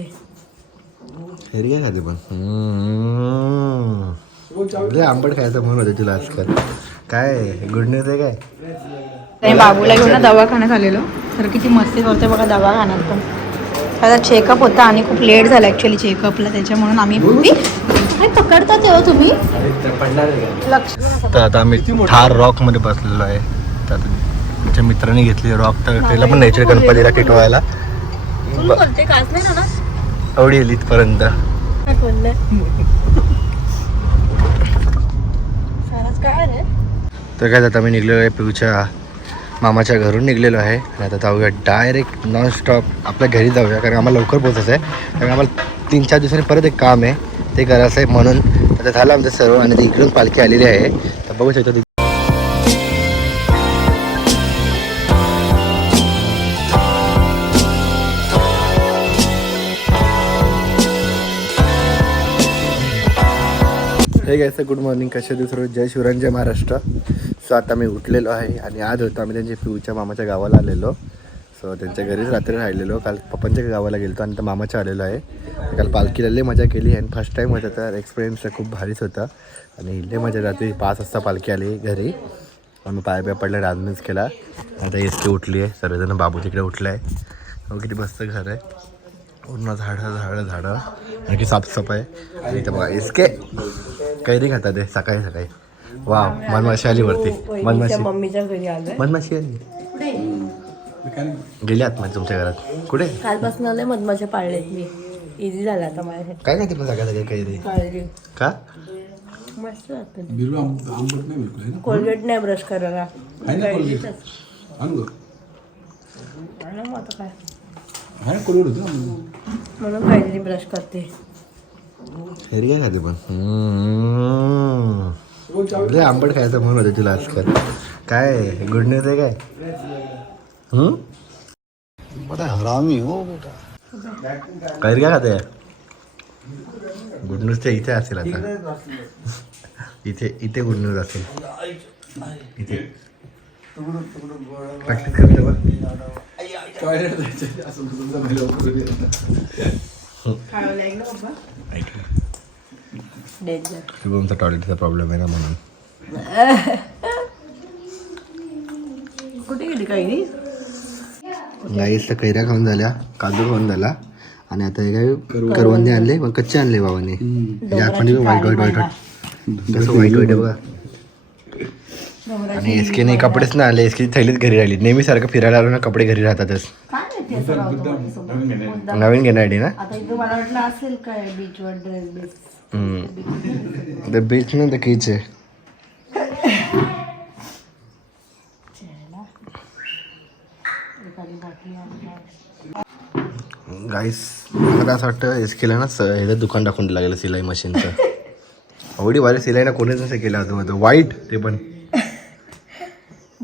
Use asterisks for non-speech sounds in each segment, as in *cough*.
हेरी काय खाते पण. लय आंबट खायचं म्हणून होते तुला आजकाल. काय गुड न्यूज आहे काय? आणि बाबूला घेऊन ना दवाखान्यात आलेलो. तर किती मस्ती करते बघा दवाखान्यात पण. त्याचा चेकअप होता आणि खूप लेट झाला ॲक्च्युली चेकअपला त्याच्या म्हणून आम्ही पकडतात तेव्हा तुम्ही? लक्ष तर आता आम्ही थार रॉकमध्ये बसलेलो आहे. तर आता आमच्या मित्राने घेतली रॉक तर त्याला पण न्यायचे गणपतीला टिटवायला तू बोलते काच नाही ना? आवडी येईल इथपर्यंत. तर काय आता मी निघलेलो आहे पिऊच्या मामाच्या घरून निघलेलो आहे. आणि आता जाऊया डायरेक्ट नॉन स्टॉप आपल्या घरी जाऊया कारण आम्हाला लवकर पोचायचं आहे. कारण आम्हाला तीन चार दिवसांनी परत एक काम आहे. ते करायचं आहे म्हणून. आता झालं आमचं सर्व आणि ती इकडून पालखी आलेली आहे. तर बघू शकतो हे गायचं गुड मॉर्निंग कशा दिवस जय शिवरांजय महाराष्ट्र. सो आता मी उठलेलो आहे आणि आज होतो आम्ही त्यांच्या पिऊच्या मामाच्या गावाला आलेलो. सो त्यांच्या घरीच रात्री राहिलेलो. काल पप्पांच्या गावाला गेलो आणि तर मामाच्या आलेलो आहे. काल पालखीला लय मजा केली आणि फर्स्ट टाईम होता तर एक्सपिरियन्स खूप भारीच होता. आणि लय मजा रात्री पाच वाजता पालखी आली घरी. आम्ही पाय पाय पडले डान्स केला. आता एस उठली आहे. सर्वजण बाबू तिकडे उठला आहे. हो किती मस्त घर आहे. पूर्ण झाडं झाडं झाडं. आणखी साफसफाई. आणि तर बघा इसके कैरी खातात ते सकाळी सकाळी. वा मनमाशी आली वरती. मनमाशी. मम्मीच्या घरी आलोय. मनमाशी आली. गेली आतमध्ये तुमच्या घरात. कुठे? कालपासून आले मधमाशा पाळलेत मी. इझी झाला आता माझ्यासाठी. काय नाही तिला सगळ्या सगळ्या कैरी काळजी. का? मस्त राहतं बिलकुल आंब- आंबट नाही बिलकुल आहे ना? कोलगेट नाही ब्रश करायला. आहे ना कोलगेट? आणू का? आणि मग आता काय. आहे ना कोलगेट होतं? ना म्हणून काहीतरी ब्रश करते. हेरी काय खाते पण. हम्म. लय आंबट खायचं म्हणून होते तुला आजकाल. काय गुड न्यूज आहे काय? हम्म? बड़ा हरामी हो बेटा. कैरी काय खाते? गुड न्यूज ते इथे असेल आता. इथे इथे गुड न्यूज असेल. इथे. प्रॅक्टिस करते बा नाही शुभमचा टॉयलेटचा प्रॉब्लेम आहे ना म्हणून. कुठे गेली काही गाईस तर कैऱ्या खाऊन झाल्या काजू खाऊन झाला. आणि आता हे काय करवंदे. आणले पण कच्चे आणले बाबांनी. आपण वाईट वाईट वाईट वाईट कसं वाईट वाईट बघा. आणि एसकेने कपडेच नाही आले एसके थैलीच घरी राहिली. नेहमी सारखं फिरायला आलो ना कपडे घरी राहतातच. असं राहतो माझ्यासोबत? नवीन घेण्यासाठी. ना? आता इथं मला वाटलं असेल काय बीचवर ड्रेस बीच द बीच ना द कीच आहे गाईस मला असं वाटतं केलं ना स ह्याचं दुकान टाकून दिलं गेलं सिलाई मशीनचं. एवढी भारी सिलाई ना कोणीच नसं केलं होतं. वाईट ते पण.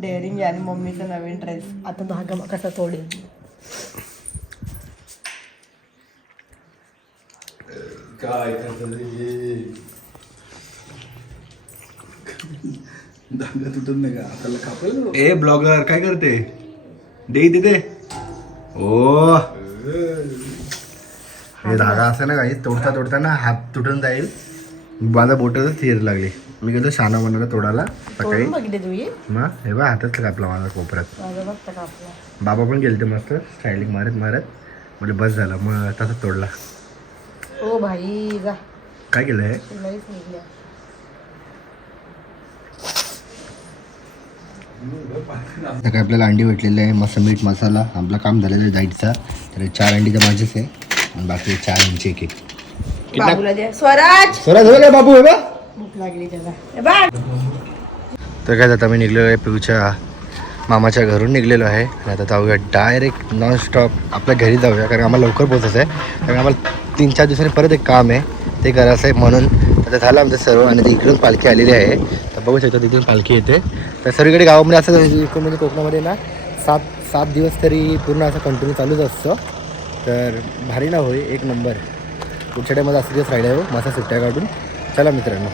डेअरिंग आणि मम्मीचा नवीन ड्रेस आता धागा मग कसा तोडेल? काय? धागा तुटत नाही का? हाताला कापलं? ए ब्लॉगर काय करते? दे तिथे. ओ. हे धागा असं ना काही तोडता तोडता ना हात तुटून जाईल. माझा बोटच थिर लागली. मी गेलो शाना बनायला तोडायला सकाळी. मग हे बा हातच कापला माझा कोपऱ्यात. माझं बघता का आपला बाबा पण गेलते मस्त स्टायलिंग मारत मारत. म्हणजे बस झालं मग तसंच तोडला. ओ भाई जा. काय केलं हे लईच निघल्या. आपल्याला अंडी भेटलेली आहे मस्त मीठ मसाला. आपलं काम झालेलं आहे डाईटचा तर हे चार अंडी तर माझेच आहे. आणि बाकी चार इंची एक एक. बाबूला द्या. स्वराज! स्वरा झालं बाबू हे बा भूक लागली त्याला. ए बघ तर काय आता मी निघलेलो आहे पिऊच्या मामाच्या घरून निघलेलो आहे. आणि आता जाऊया डायरेक्ट नॉन स्टॉप आपल्या घरी जाऊया कारण आम्हाला लवकर पोचायचं आहे. कारण आम्हाला तीन चार दिवसांनी परत एक काम आहे. ते करायचं आहे म्हणून. आता झालं आमचं सर्व आणि ती इकडून पालखी आलेली आहे. तर बघू शकतो तिकडून पालखी येते. तर सर्वीकडे गावामध्ये असं इकडून म्हणजे कोकणामध्ये ना सात सात दिवस तरी पूर्ण असं कंटिन्यू चालूच असतं. तर भारी ना होई एक नंबर. पुढच्या टायमध्ये असं दिवस राहिले हो मस्त सुट्ट्या काढून. चला मित्रांनो.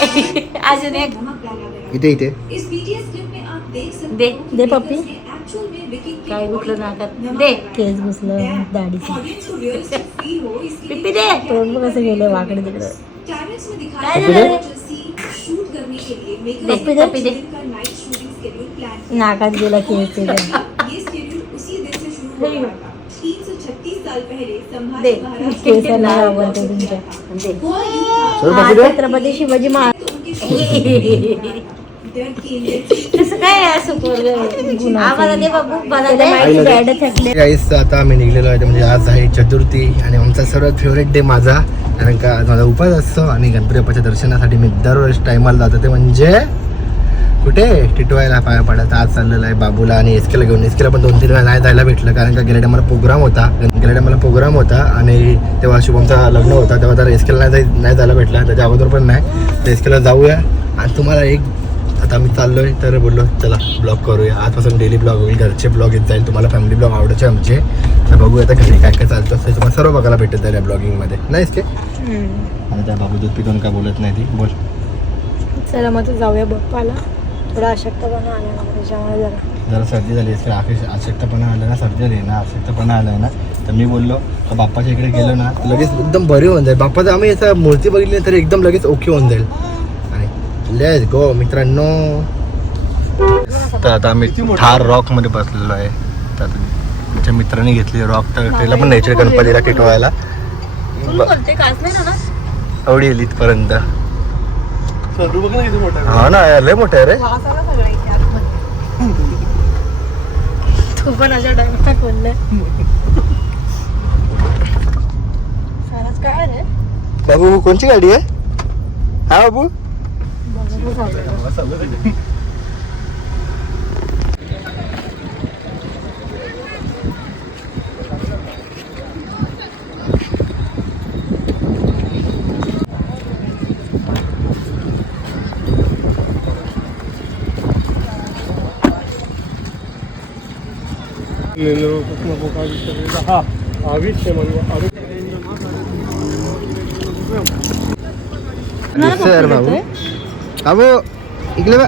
*laughs* इथे इथे. दे दे पप्पी. काय घुसलं नाकात? दे. केस घुसलं दाढीचं. पिप्पी दे. तोंड कसं गेलं वाकडे तिकडे. काय झालं? दे पप्पी दे नाकात गेला केस ते हा, छत्रपती शिवाजी महाराज. *laughs* गाईस आता आम्ही निघलेलो आहे. म्हणजे आज आहे चतुर्थी आणि आमचा सर्वात फेवरेट डे माझा. कारण का आज माझा उपास असतो आणि गणपती बाप्पाच्या दर्शनासाठी मी दरवर्षी टायमाला जातो ते म्हणजे कुठे? टिटवायला पाया पडत. आज चाललेलं आहे बाबूला आणि एसकेला घेऊन. एसकेला पण दोन तीन वेळा नाही जायला भेटलं. कारण का गेल्या टायमाला प्रोग्राम होता. गेल्या टायमाला प्रोग्राम होता आणि तेव्हा शुभमचा लग्न होता. तेव्हा तर एसकेला नाही जाय नाही जायला भेटला. त्याच्या अगोदर पण नाही. तर एसकेला जाऊया. आणि तुम्हाला एक आता आम्ही चाललोय तर बोललो चला ब्लॉग करूया. आजपासून डेली ब्लॉग होईल घरचे ब्लॉग येत जाईल तुम्हाला फॅमिली ब्लॉग आवडायचे आमचे. तर बघूया आता घरी काय काय चालतं असतं. तुम्हाला सर्व बघायला भेटत जाईल या ब्लॉगिंगमध्ये नाहीच ते आणि त्या बाबू दूध पितून काय बोलत नाही ती. बोल. चला मग तर जाऊया बाप्पाला. थोडा अशक्तपणा आला ना त्याच्यामुळे जरा. जरा सर्दी झाली असते आखेश अशक्तपणा आलं ना सर्दी झाली ना अशक्तपणा आलं ना. तर मी बोललो का बाप्पाच्या इकडे गेलो ना तर लगेच एकदम बरी होऊन जाईल. बाप्पाचं आम्ही असं मूर्ती बघितली तर एकदम लगेच ओके होऊन जाईल. लेस गो मित्रांनो. तर आता आम्ही थार रॉकमध्ये बसलेलो आहे. तर आमच्या मित्राने घेतली रॉक तर त्याला पण न्यायचे गणपतीला टिटवायला ना एवढी येईल इथपर्यंत. हा ना यार, लय मोठं आहे रे. तू पण अशा काय रे? बाबू कोणची गाडी आहे? हा बाबू? हा आवीस ते म्हणून आवीस सर बाबू बाबू इकडे बा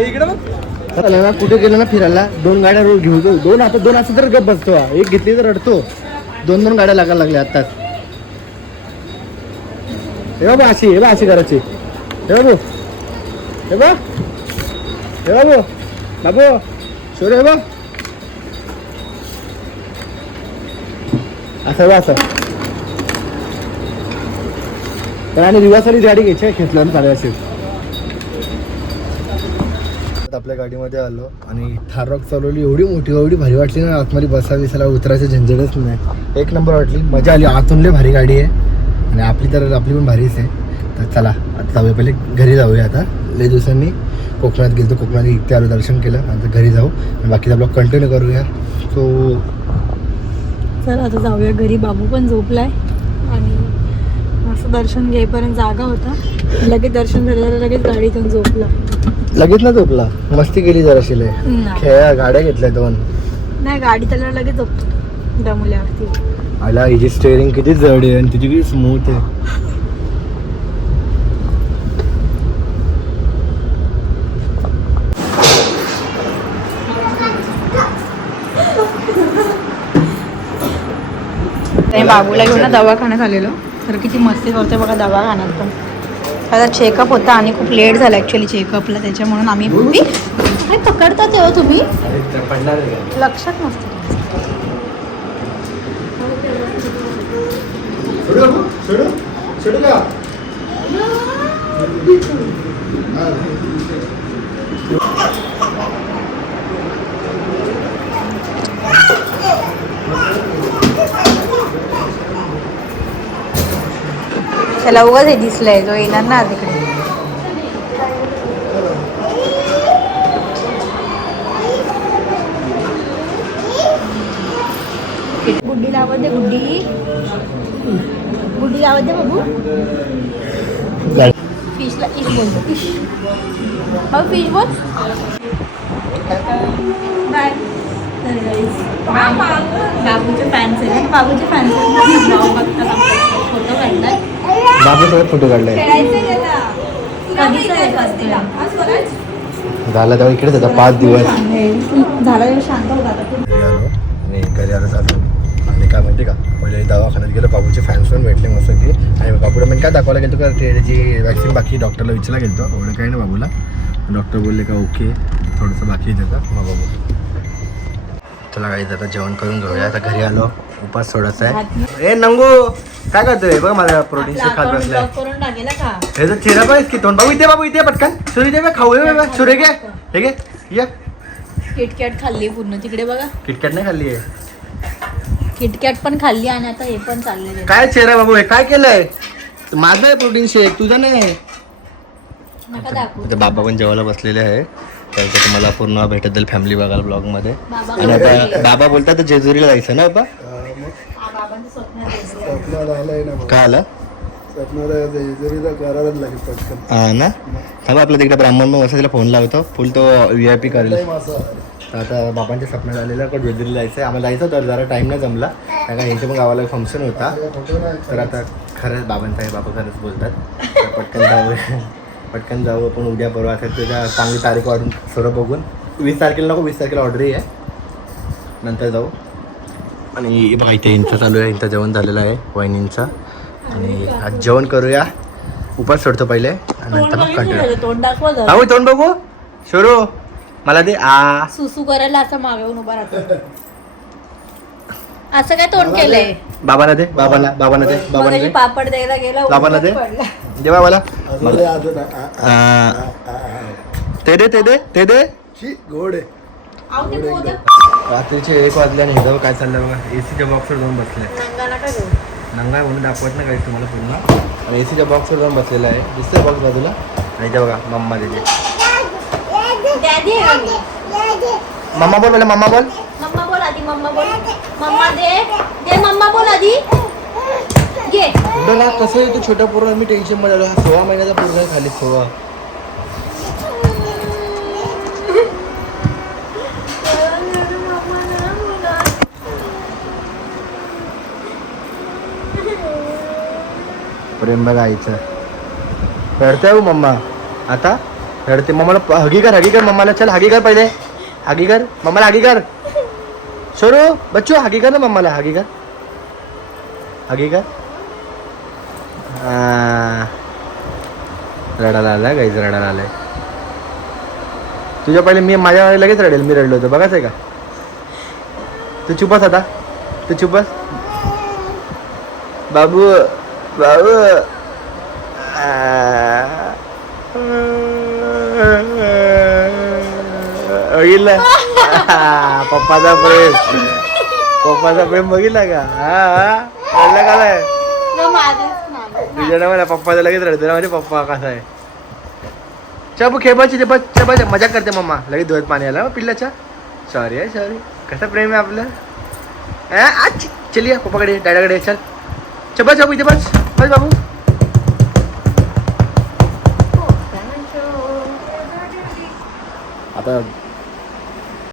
इकडे कुठे गेलो ना फिरायला दोन गाड्या रोज घेऊ दोन आता दोन असं तर गप बसतो. एक घेतली तर रडतो. दोन दोन गाड्या लागायला लागल्या आत्ताच. हे बाबा अशी हे बा अशी करायची. हे बाबू. हे बा हे बाबू. बाबू. शोरे हे बा असं बा असं. पण आणि रिवासाली गाडी घ्यायची घेतलं ना चालेल असेल. आपल्या गाडीमध्ये आलो आणि थार रॉक चालवली. एवढी मोठी एवढी भारी वाटली ना. आतमध्ये बसा बिसायला उतरायचं झंझटच नाही. एक नंबर वाटली. मजा आली. आतून लय भारी गाडी आहे. आणि आपली तर आपली पण भारीच आहे. तर चला आता जाऊया. पहिले घरी जाऊया आता. लय दिवसांनी कोकणात गेलो कोकणात इथे आलो दर्शन केलं. आता घरी जाऊ. आणि बाकीचा ब्लॉग कंटिन्यू करूया. सो चल आता जाऊया घरी. बाबू पण झोपलाय. आणि असं दर्शन घेईपर्यंत जागा होता. लगेच दर्शन झालं लगेच गाडीतून झोपला. लगेच ना झोपला? मस्ती केली जराशी लय नाही. खेळा गाड्या घेतल्या दोन. नाही गाडी त्याला लगेच झोपतो दमल्यावरती आला हिची स्टेअरिंग किती जड आहे आणि तिची किती स्मूथ आहे. बाबूला घेऊन ना दवाखान्यात आलेलो. तर किती मस्ती करतोय बघा दवाखान्यात पण. आता चेकअप होता आणि खूप लेट झाला ॲक्च्युली चेकअपला त्याच्या म्हणून आम्ही मी काय पकडता तेव्हा तुम्ही? लक्षात नसतं. त्याला उगाच हे दिसलंय जो येणार ना तिकडे. गुड्डी लावत दे गुड्डी. गुड्डी लावत दे बाबू. फिशला फिश बोलतो फिश. बाबू फिश बोल. बाय. बाबूचे फॅन्स आहेत. बाबूचे फॅन्स फोटो काढलाय आहे झाला तेव्हा इकडेच होता पाच दिवस. झाला तेव्हा शांत होता आता खूप. घरी आलो आणि घरी आलो चालू. आणि काय माहिती का पहिले दवाखान्यात गेलो बाबूचे फॅन्स पण भेटले मस्त की आणि बाबूला म्हणजे काय दाखवायला गेलो का ते त्याची वॅक्सिन बाकी डॉक्टरला विचारला गेलो एवढं काही नाही बाबूला. डॉक्टर बोलले का ओके थोडंसं बाकी त्याचं. मग बाबू चला काही आता जेवण करून घेऊया. आता घरी आलो. उपास सोडायचा आहे. ए नंगू काय करतोय? बघ माझ्या प्रोटीन शेक खात बसलाय. का? ह्याचा चेहरा पण की तोंड. बाबू इथे बाबू इथे पटकन. सुरी दे खाऊ दे बे, सुरे घे हे घे या. किटकॅट खाल्ली पूर्ण. तिकडे बघा. किटकॅट नाही खाल्ली आहे. किटकॅट पण खाल्ली आणि आता हे पण चाललेले काय चेहरा बाबू? हे काय केलंय? माझा आहे प्रोटीन शेक तुझा नाही आहे. नका दाखवू. आता बाबा पण जेवायला बसलेले आहे. त्यांचं तुम्हाला पूर्ण भेटत जाईल फॅमिली बघायला ब्लॉगमध्ये. बाबा आणि आता बाबा बोलतात तर जेजुरीला जायचं ना हा, बाबांचं ना काय आलं? हा ना? थांबा आपल्या तिकडे ब्राह्मण मग असं त्याला फोन लावतो. फुल तो व्ही आय पी करेल. तर आता बाबांच्या स्वप्न झालेलं का जेजुरीला जायचं आहे आम्हाला जायचं होतं जरा टाईम नाही जमला. कारण का यांच्या पण गावाला फंक्शन होता. तर आता खरंच बाबांचं आहे बाबा खरंच बोलतात. तर पटकन जाऊ पटकन जाऊ आपण उद्या परवा. त्याच्या चांगली तारीख वाढून सर्व बघून. वीस तारखेला नको वीस तारखेला ऑर्डरही आहे. नंतर जाऊ. आणि बघा इथे इंचा चालू आहे. इंचा जेवण झालेलं आहे वहिनींचा. आणि आज जेवण करूया. उपास सोडतो पहिले. आणि तोंड नंतर मग कंटिन्यू? तोंड दाखवा जरा. भाऊ तोंड बघू. शोरू. मला दे. आ. सुसू करायला असं मागे येऊन उभा राहतो. असं काय तोंड केलंय? बाबाला दे. बाबाला बाबाला दे त्याची दे. पापड द्यायला गेला बाबाला उभंच दे. दे बाबाला ते दे ते दे ते दे. गोड आहे. आहो ते मोदक. रात्रीचे एक वाजले आणि इथं काय चाललंय बघा? एसीच्या बॉक्सवर जाऊन बसले. नंगा म्हणून दाखवत नाही काही तुम्हाला पूर्ण. आणि एसीच्या बॉक्सवर जाऊन बसलेला आहे. दिसतंय बॉक्स बाजूला? आणि इथे बघा मम्मा दिली मी? मम्मा बोल मला मम्मा बोल. मम्मा बोल आधी मम्मा बोल. मम्मा दे. दे मम्मा बोल आधी घे. कुठं कसं आहे तू छोटा पोरं मी टेन्शनमध्ये आलो. हा सोळा महिन्याचा पोरगा आहे खाली सोळा. प्रेम बघा आईचं. रडते हो मम्मा. आता रडते. मम्माला हगी कर हगी कर मम्माला. चल हगी कर पहिले. हगी कर मम्माला हगी कर छोरो बच्चू हगी ना मम्माला हगी कर। हगी कर। आ, रडायला आलाय गाईज रडायला आलाय तुझ्या पहिले मी माझ्या लगेच रडेल मी रडलो होतो बघाच आहे का? तू चुपस आता. तू चुपस बाबू बाबू. आ, बघितलं पप्पाचा प्रेम. पप्पाचा प्रेम बघितला का? हा हा. रडला का नाही? तुझ्या नावाला पप्पाचा लगेच रडतो. ना म्हणजे पप्पा कसा आहे. चबू खेळायची ते बस चे बस मजा करते मम्मा. लगेच धुवत पाणी आला. पिल्लाच्या? सॉरी आहे सॉरी कसं प्रेम आहे आपलं? आज चलिये पप्पाकडे डॅडाकडे चल. च बस बाबू इथे बस. बस बाबू. आता